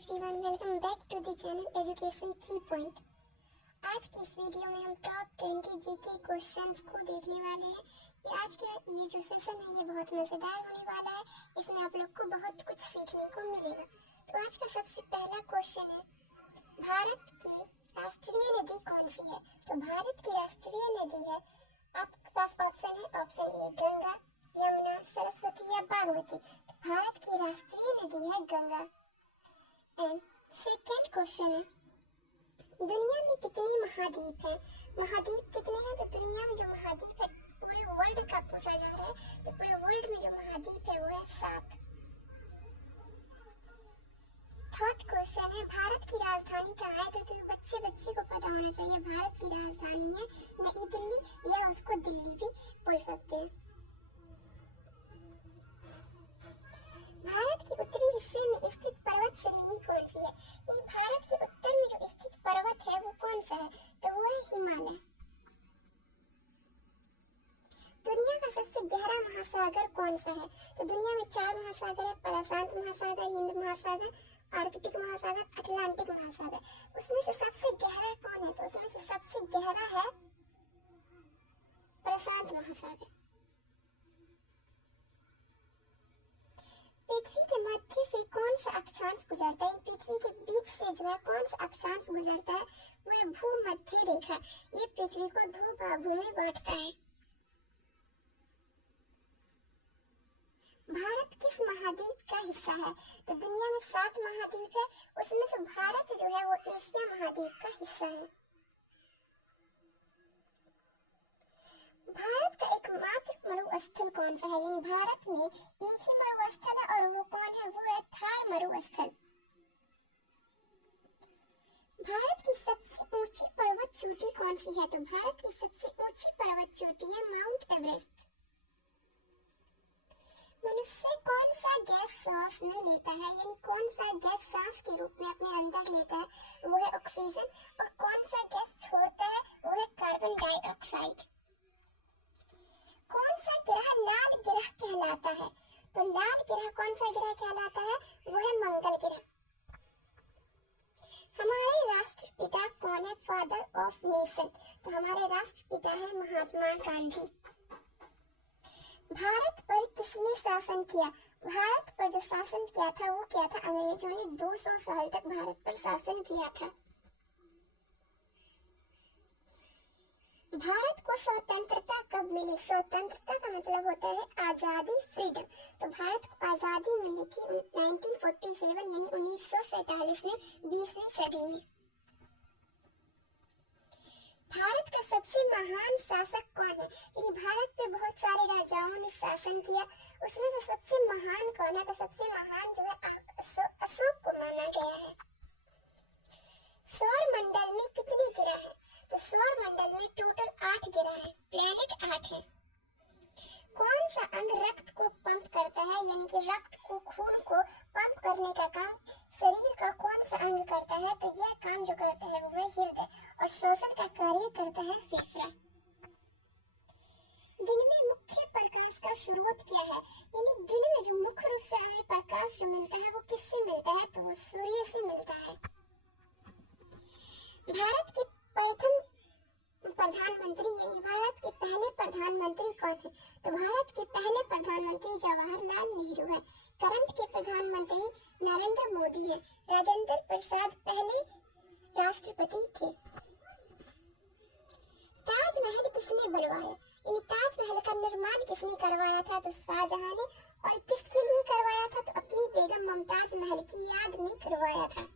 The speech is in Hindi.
Everyone, welcome back to the channel education key point. आज की इस वीडियो में हम टॉप 20 जीके क्वेश्चंस को देखने वाले हैं। आज का ये जो सेशन है ये बहुत मजेदार होने वाला है। इसमें आप लोग को बहुत कुछ सीखने को मिलेगा। तो आज का सबसे पहला क्वेश्चन है, भारत की राष्ट्रीय नदी कौन सी है? तो भारत की राष्ट्रीय नदी है, आपके पास ऑप्शन है, ऑप्शन ए गंगा, यमुना, सरस्वती या बागमती। तो भारत की राष्ट्रीय नदी है गंगा। एंड सेकेंड क्वेश्चन है, दुनिया में कितने महाद्वीप हैं? महाद्वीप कितने हैं? तो दुनिया में जो महाद्वीप है पूरे वर्ल्ड का पूछा जा रहा है, तो पूरे वर्ल्ड में जो महाद्वीप है वो है 7। थर्ड क्वेश्चन है, भारत की राजधानी कहाँ है? तो बच्चे को पता होना चाहिए भारत की राजधानी है नई दिल्ली, या उसको दिल्ली भी बोल सकते हैं। भारत के उत्तरी हिस्से में स्थित पर्वत श्रेणी कौन सी है? यानी भारत के उत्तर में जो स्थित पर्वत है वो कौन सा है? तो वो है हिमालय। दुनिया का सबसे गहरा महासागर कौन सा है? तो दुनिया में 4 महासागर है, प्रशांत महासागर, हिंद महासागर, आर्कटिक महासागर, अटलांटिक महासागर। उसमें से सबसे गहरा कौन है? तो उसमें से सबसे गहरा है प्रशांत महासागर। पृथ्वी के मध्य से कौन सा अक्षांश गुजरता है? पृथ्वी के बीच से जो है कौन सा अक्षांश गुजरता है? वह भूमध्य रेखा। ये पृथ्वी को 2 भागों में बांटता है। भारत किस महाद्वीप का हिस्सा है? तो दुनिया में 7 महाद्वीप है, उसमें से भारत जो है वो एशिया महाद्वीप का हिस्सा है। भारत का एकमात्र मरुस्थल कौन सा है? यानी भारत में एक ही मरुस्थल है और वो कौन है? वो है थार मरुस्थल। भारत की सबसे ऊंची पर्वत चोटी कौन सी है? तो भारत की सबसे ऊंची पर्वत चोटी है माउंट एवरेस्ट। मनुष्य कौन सा गैस सांस में लेता है? यानी कौन सा गैस सांस के रूप में अपने अंदर लेता है? वो है ऑक्सीजन। और कौन सा गैस छोड़ता है? वो है कार्बन डाइऑक्साइड। कौन सा ग्रह लाल ग्रह कहलाता है? तो लाल ग्रह कौन सा ग्रह कहलाता है? वो है मंगल ग्रह। हमारे राष्ट्रपिता कौन है? Father of nation. तो हमारे राष्ट्रपिता है महात्मा गांधी। भारत पर किसने शासन किया? भारत पर जो शासन किया था वो क्या था? अंग्रेजों ने 200 साल तक भारत पर शासन किया था। भारत को स्वतंत्रता कब मिली? स्वतंत्रता का मतलब होता है आजादी, फ्रीडम। तो भारत को आजादी मिली थी 1947 यानी 1947 में, 20वीं सदी में। भारत का सबसे महान शासक कौन है? यानी भारत पे बहुत सारे राजाओं ने शासन किया, उसमें से सबसे महान कौन है? तो सबसे महान जो है अशोक को माना गया है। सौर मंडल में कितने ग्रह हैं? तो सौर मंडल में टोटल 8 ग्रह हैं, प्लैनेट 8 है। कौन सा अंग रक्त को पंप करता है? यानी कि रक्त को, खून को पंप करने का काम शरीर का कौन सा अंग करता है? तो यह काम जो करता है वो है हृदय, और श्वसन का कार्य करता है फेफड़ा। दिन में मुख्य प्रकाश का स्रोत क्या है? यानी दिन में जो मुख्य रूप से हमें प्रकाश जो मिलता है वो किससे मिलता है? तो वो सूर्य से मिलता है। भारत के प्रथम प्रधानमंत्री यानी भारत के पहले प्रधानमंत्री कौन है? तो भारत के पहले प्रधानमंत्री जवाहरलाल नेहरू है। करंट के प्रधानमंत्री नरेंद्र मोदी है। राजेंद्र प्रसाद पहले राष्ट्रपति थे। ताजमहल किसने बनवाया? यानी ताजमहल का निर्माण किसने करवाया था? तो शाहजहां ने। और किसके लिए करवाया था? तो अपनी बेगम मुमताज महल की याद में करवाया था।